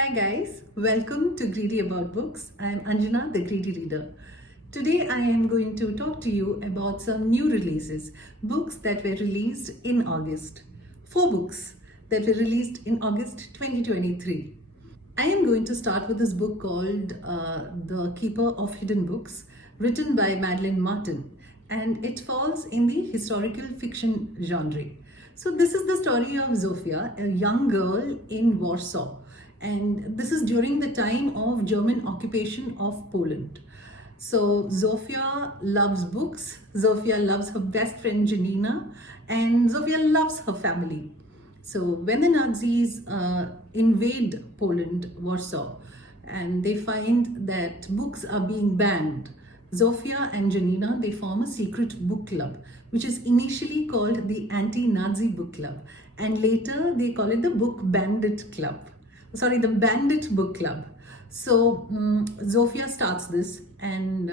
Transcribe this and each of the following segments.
Hi guys, welcome to Greedy About Books. I am Anjana, the Greedy Reader. Today I am going to talk to you about some new releases, books that were released in August. 4 books that were released in August 2023. I am going to start with this book called The Keeper of Hidden Books, written by Madeline Martin, and it falls in the historical fiction genre. So, this is the story of Zofia, a young girl in Warsaw, and this is during the time of German occupation of Poland. So Zofia loves books, Zofia loves her best friend Janina, and Zofia loves her family. So when the Nazis invade Poland, Warsaw, and they find that books are being banned, Zofia and Janina, they form a secret book club, which is initially called the Anti-Nazi Book Club, and later they call it the Book Bandit Club. Sorry, the Bandit Book Club. So Zofia starts this, and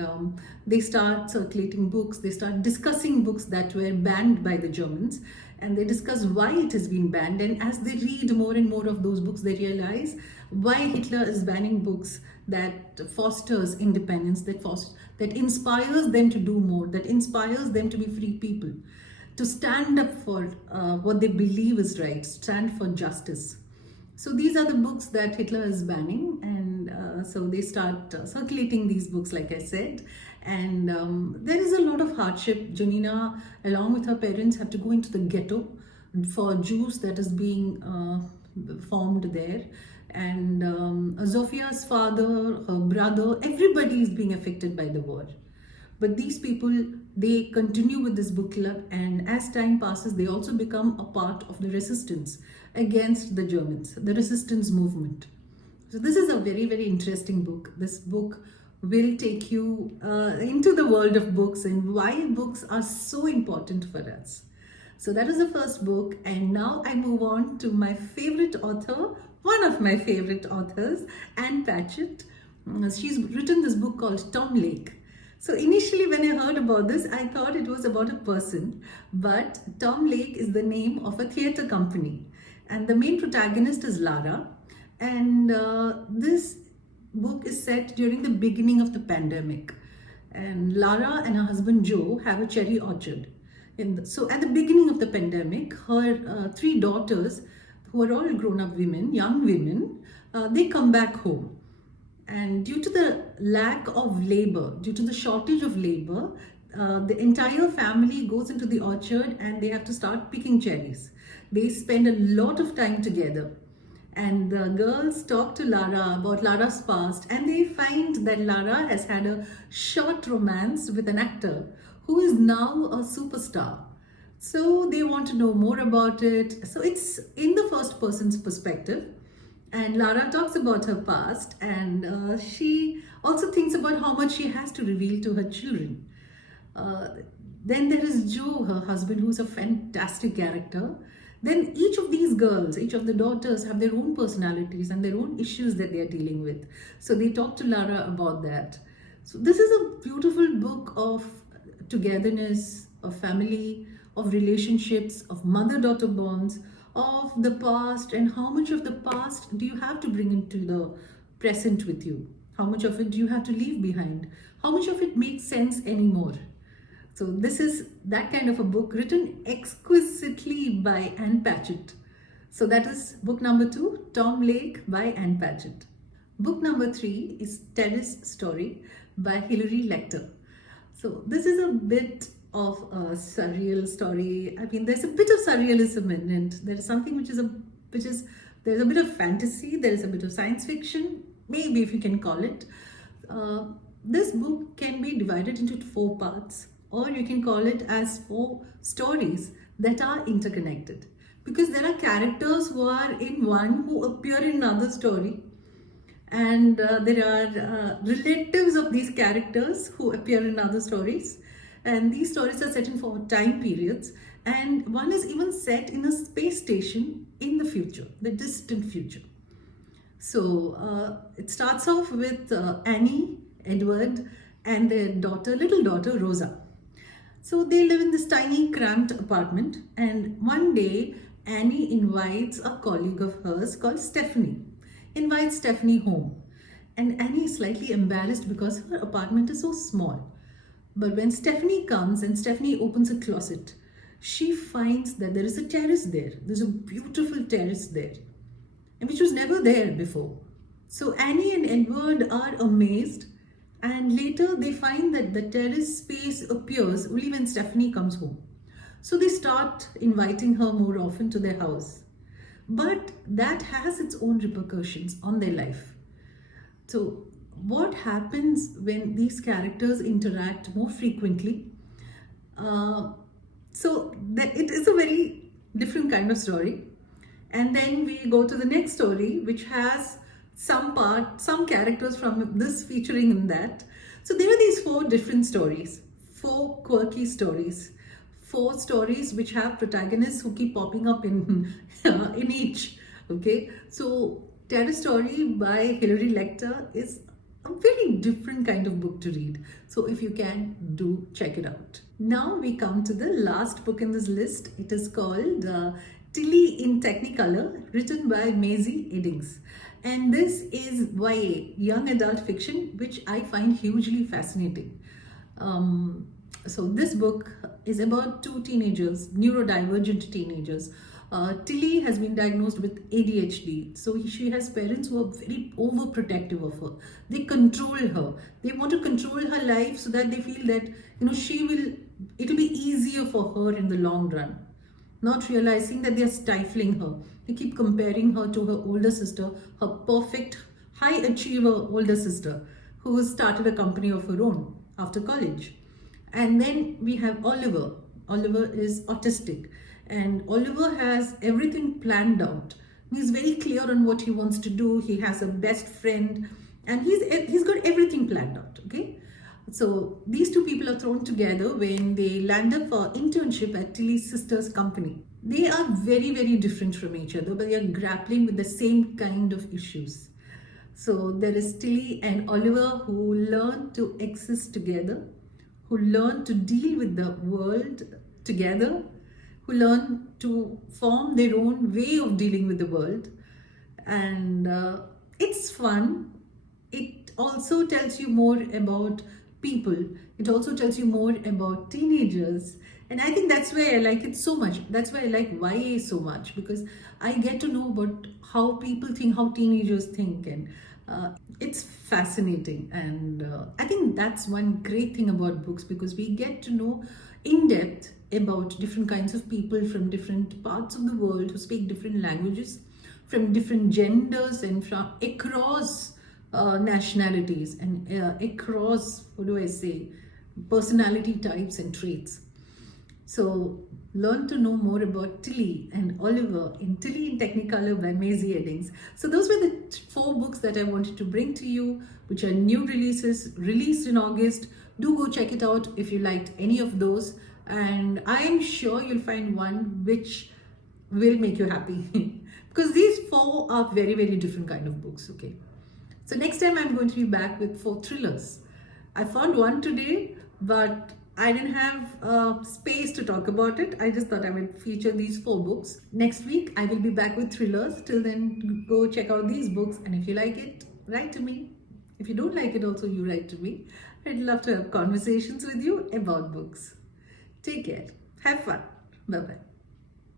they start circulating books, they start discussing books that were banned by the Germans, and they discuss why it has been banned. And as they read more and more of those books, they realize why Hitler is banning books that fosters independence, that inspires them to do more, that inspires them to be free people, to stand up for what they believe is right, stand for justice. So these are the books that Hitler is banning, and so they start circulating these books, like I said. And there is a lot of hardship. Janina, along with her parents, have to go into the ghetto for Jews that is being formed there. And Zofia's father, her brother, everybody is being affected by the war. But these people, they continue with this book club, and as time passes, they also become a part of the resistance against the Germans, the resistance movement. So this is a very, very interesting book. This book will take you into the world of books and why books are so important for us. So that is the first book, and now I move on to my favorite author, one of my favorite authors, Anne Patchett. She's written this book called Tom Lake. So initially when I heard about this, I thought it was about a person, but Tom Lake is the name of a theatre company. And the main protagonist is Lara. And this book is set during the beginning of the pandemic. And Lara and her husband Joe have a cherry orchard. So at the beginning of the pandemic, her 3 daughters, who are all grown-up women, young women, they come back home. And due to the lack of labor, due to the shortage of labor, the entire family goes into the orchard and they have to start picking cherries. They spend a lot of time together. And the girls talk to Lara about Lara's past, and they find that Lara has had a short romance with an actor who is now a superstar. So they want to know more about it. So it's in the first person's perspective. And Lara talks about her past, and she also thinks about how much she has to reveal to her children. Then there is Joe, her husband, who's a fantastic character. Then each of these girls, each of the daughters have their own personalities and their own issues that they are dealing with. So they talk to Lara about that. So this is a beautiful book of togetherness, of family, of relationships, of mother-daughter bonds, of the past, and how much of the past do you have to bring into the present with you? How much of it do you have to leave behind? How much of it makes sense anymore? So this is that kind of a book, written exquisitely by Anne Patchett. So that is book number 2, Tom Lake by Anne Patchett. Book number 3 is Terrace Story by Hilary Lecter. So this is a bit of a surreal story. I mean, there's a bit of surrealism in it. There is something there's a bit of fantasy, there is a bit of science fiction, maybe, if you can call it. This book can be divided into 4 parts, or you can call it as 4 stories that are interconnected. Because there are characters who are in one who appear in another story, and there are relatives of these characters who appear in other stories. And these stories are set in 4 time periods, and one is even set in a space station in the future, the distant future. So it starts off with Annie, Edward, and their little daughter Rosa. So they live in this tiny cramped apartment, and one day Annie invites a colleague of hers called Stephanie invites Stephanie home. And Annie is slightly embarrassed because her apartment is so small. But when Stephanie comes and Stephanie opens a closet, she finds that there is a terrace there. There's a beautiful terrace there, and which was never there before. So Annie and Edward are amazed, and later they find that the terrace space appears only when Stephanie comes home. So they start inviting her more often to their house. But that has its own repercussions on their life. So, what happens when these characters interact more frequently? Uh, it is a very different kind of story. And then we go to the next story, which has some characters from this featuring in that. So there are these four different stories, four quirky stories, four stories which have protagonists who keep popping up in in each. Okay, so Terror Story by Hilary Lecter is a very different kind of book to read. So if you can, do check it out. Now we come to the last book in this list. It is called Tilly in Technicolor, written by Maisie Eddings. And this is YA, young adult fiction, which I find hugely fascinating. So this book is about two teenagers, neurodivergent teenagers. Tilly has been diagnosed with ADHD. So she has parents who are very overprotective of her. They control her. They want to control her life so that they feel that, it'll be easier for her in the long run. Not realizing that they're stifling her. They keep comparing her to her older sister, her perfect, high achiever older sister, who started a company of her own after college. And then we have Oliver. Oliver is autistic, and Oliver has everything planned out. He's very clear on what he wants to do. He has a best friend, and he's got everything planned out. Okay, so these two people are thrown together when they land up for internship at Tilly's sister's company. They are very, very different from each other, but they are grappling with the same kind of issues. So there is Tilly and Oliver who learn to exist together, who learn to deal with the world together, who learn to form their own way of dealing with the world. And it's fun. It also tells you more about people. It also tells you more about teenagers. And I think that's why I like it so much. That's why I like YA so much, because I get to know about how people think, how teenagers think, and it's fascinating. And I think that's one great thing about books, because we get to know in depth about different kinds of people from different parts of the world who speak different languages, from different genders, and from across nationalities, and across, what do I say, personality types and traits. So learn to know more about Tilly and Oliver in Tilly in Technicolor by Maisie Eddings. So those were the four books that I wanted to bring to you, which are new releases, released in August. Do go check it out if you liked any of those. And I am sure you'll find one which will make you happy. Because these four are very, very different kind of books, okay? So next time I'm going to be back with 4 thrillers. I found one today, but I didn't have space to talk about it. I just thought I would feature these 4 books. Next week, I will be back with thrillers. Till then, go check out these books. And if you like it, write to me. If you don't like it, also you write to me. I'd love to have conversations with you about books. Take care. Have fun. Bye-bye.